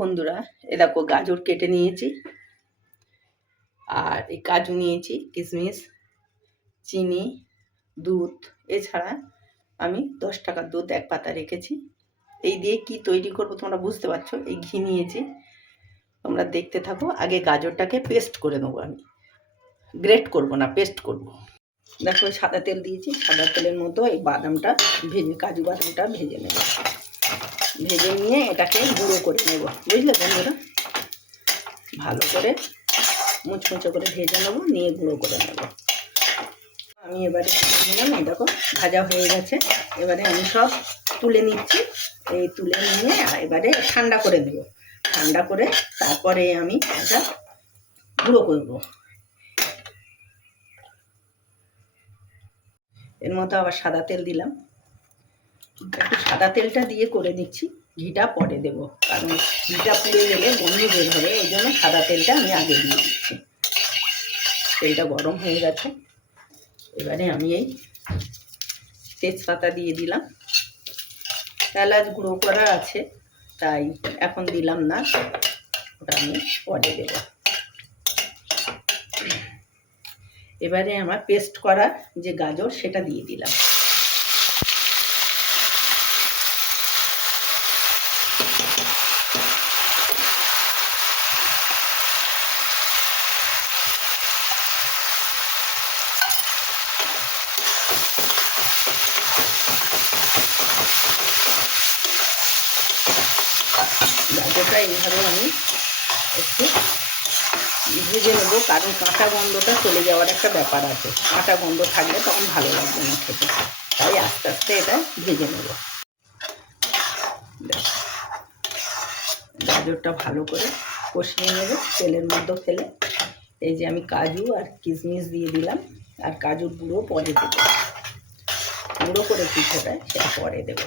বন্ধুরা, এ দেখো গাজর কেটে নিয়েছি, আর এই কাজু নিয়েছি, কিশমিশ, চিনি, দুধ। এছাড়া আমি 10 টাকার দুধ এক পাতা রেখেছি। এই দিয়ে কি তৈরি করবো তোমরা বুঝতে পারছো। এই ঘি নিয়েছি, তোমরা দেখতে থাকো। আগে গাজরটাকে পেস্ট করে নেবো, আমি গ্রেট করব না, পেস্ট করব। দেখো সাদা তেল দিয়েছি, সাদা তেলের মতো এই বাদামটা ভেজে, কাজু বাদামটা ভেজে নেব। ভেজে নিয়ে এটাকে গুঁড়ো করে নেব, বুঝলে বন্ধুরা। ভালো করে মুচমুচো করে ভেজে নেবো, নিয়ে গুঁড়ো করে নেব। আমি এবারে নিলাম, এই দেখো ভাজা হয়ে গেছে। এবারে আমি সব তুলে নিচ্ছি। এই তুলে নিয়ে এবারে ঠান্ডা করে নেব। ঠান্ডা করে তারপরে আমি এটা গুঁড়ো করব। এর মধ্যে আবার সাদা তেল দিলাম, একটু সাদা তেলটা দিয়ে করে দিচ্ছি। ঘিটা পরে দেব, কারণ ঘিটা পুড়ে গেলে গন্ধ বের হবে। এই জন্য সাদা তেলটা আমি আগে দিয়ে দিচ্ছি। তেলটা গরম হয়ে গেছে। এবারে আমি এই তেজপাতা দিয়ে দিলাম। এলাচ গুঁড়ো করা আছে, তাই এখন দিলাম না, ওটা আমি পরে দেব। এবারে আমার পেস্ট করা যে গাজর সেটা দিয়ে দিলাম। গাজরটা এইভাবে আমি একটু ভেজে নেবো, কারণ কাঁচা গন্ধটা চলে যাওয়ার একটা ব্যাপার আছে। কাঁচা গন্ধ থাকলে তখন ভালো লাগবে না খেতে, তাই আস্তে আস্তে এটা ভেজে নেব। গাজরটা ভালো করে কষিয়ে নেব তেলের মধ্যে ফেলে। এই যে আমি কাজু আর কিশমিশ দিয়ে দিলাম, আর কাজুর গুঁড়ো পরে দেবো। গুঁড়ো করে পিঠেটা সেটা পরে দেবো।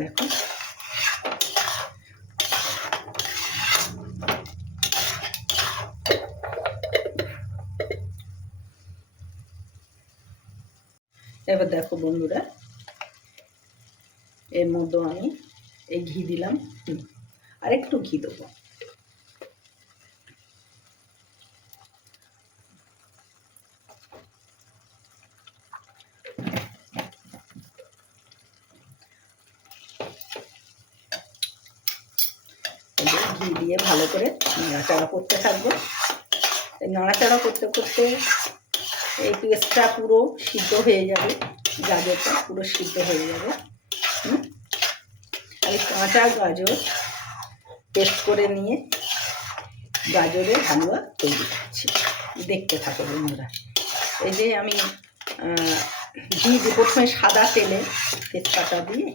দেখো এবার দেখো বন্ধুরা, এর মধ্যে আমি এই ঘি দিলাম, আর একটু ঘি দেবো। ঘি দিয়ে ভালো করে নাড়াচাড়া করতে থাকবো। নাড়াচাড়া করতে করতে এই পেস্টটা পুরো সিদ্ধ হয়ে যাবে, গাজরটা পুরো সিদ্ধ হয়ে যাবে। আমি কাঁচা গাজর পেস্ট করে নিয়ে গাজরের হালুয়া তৈরি করছি, দেখতে থাকো বন্ধুরা। এই যে আমি ঘি প্রথমে সাদা তেলে তেজপাতা দিয়ে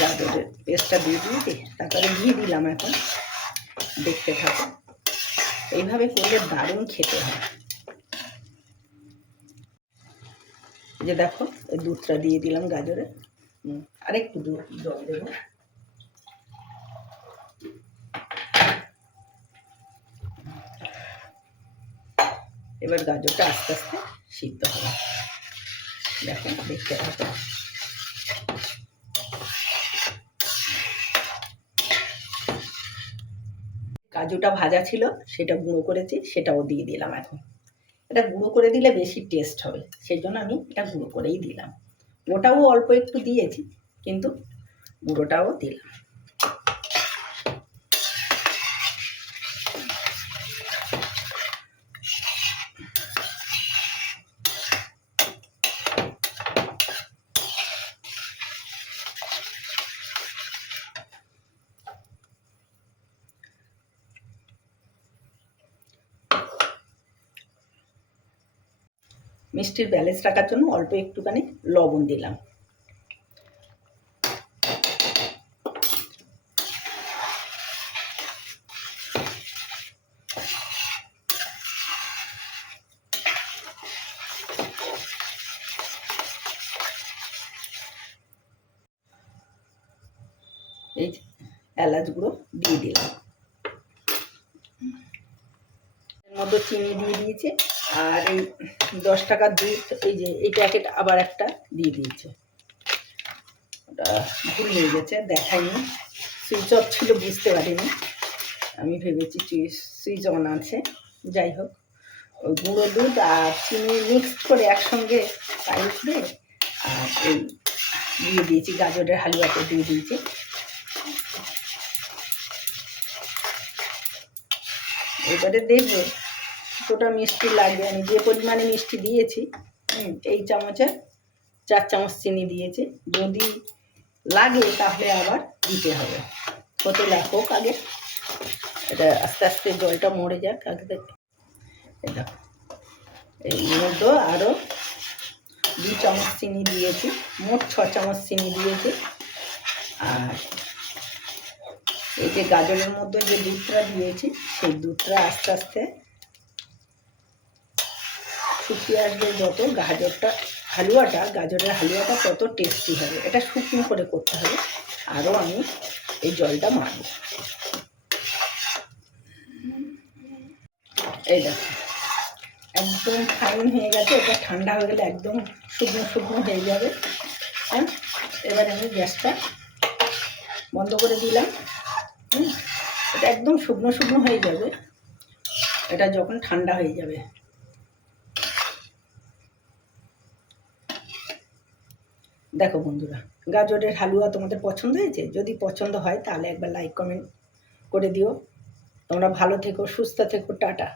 গাজরের পেস্টটা দিয়ে দিয়েছি, তারপরে ঘি দিলাম। এখন দেখতে থাকো, এইভাবে করলে দারুণ খেতে হয়। যে দেখো এই দুধটা দিয়ে দিলাম গাজরে, আরেকটু জল দেব। এবার গাজরটা আস্তে আস্তে সিদ্ধ হবে, দেখো দেখতে থাকো। কাজুটা ভাজা ছিল, সেটা গুঁড়ো করেছি, সেটাও দিয়ে দিলাম। এখন এটা গুঁড়ো করে দিলে বেশি টেস্ট হবে, সেই জন্য আমি এটা গুঁড়ো করেই দিলাম। ওটাও অল্প একটু দিয়েছি, কিন্তু গুঁড়োটাও দিলাম। মিষ্টির ব্যালেন্স রাখার জন্য অল্প একটুখানি লবণ দিলাম। এই এলাচ গুঁড়ো দিয়ে দিলাম। এর মধ্যে চিনি দিয়ে দিয়েছি, আর এই 10 টাকার দুধ, এই যে এই প্যাকেট আবার একটা দিয়ে দিয়েছে। ওটা ভুল হয়ে গেছে, দেখাইনি, সুইচ অফ ছিল, বুঝতে পারিনি। আমি ভেবেছি সুইচ অন আছে। যাই হোক, ওই গুঁড়ো দুধ আর চিনি মিক্সড করে একসঙ্গে পায়েস দিয়ে আর এই দিয়ে দিয়েছি, গাজরের হালুয়াতে দিয়ে দিয়েছি। এবারে দেখবে কতটা মিষ্টি লাগবে। আমি যে পরিমাণে মিষ্টি দিয়েছি, এই চামচে 4 চামচ চিনি দিয়েছি। যদি লাগে তাহলে আবার দিতে হবে। হতে হোক আগে, এটা আস্তে আস্তে জলটা মরে যাক আগে। এটা এই মধ্যে আরও 2 চামচ চিনি দিয়েছি, মোট 6 চামচ চিনি দিয়েছি। আর এই যে গাজরের মধ্যে যে দুধটা দিয়েছি, সেই দুধটা আস্তে আস্তে শুকিয়ে আসবে। যত গাজরের হালুয়াটা তত টেস্টি হবে। এটা শুকনো করে করতে হবে। আরও আমি এই জলটা মারব। এই দেখো একদম ফাইন হয়ে গেছে। এটা ঠান্ডা হয়ে গেলে একদম শুকনো শুকনো হয়ে যাবে। হ্যাঁ, এবার আমি গ্যাসটা বন্ধ করে দিলাম। এটা একদম শুকনো শুকনো হয়ে যাবে এটা যখন ঠান্ডা হয়ে যাবে। দেখো বন্ধুরা, গাজরের হালুয়া তোমাদের পছন্দ হয়েছে? যদি পছন্দ হয় তাহলে একবার লাইক কমেন্ট করে দিও। তোমরা ভালো থেকো, সুস্থ থেকো, টাটা।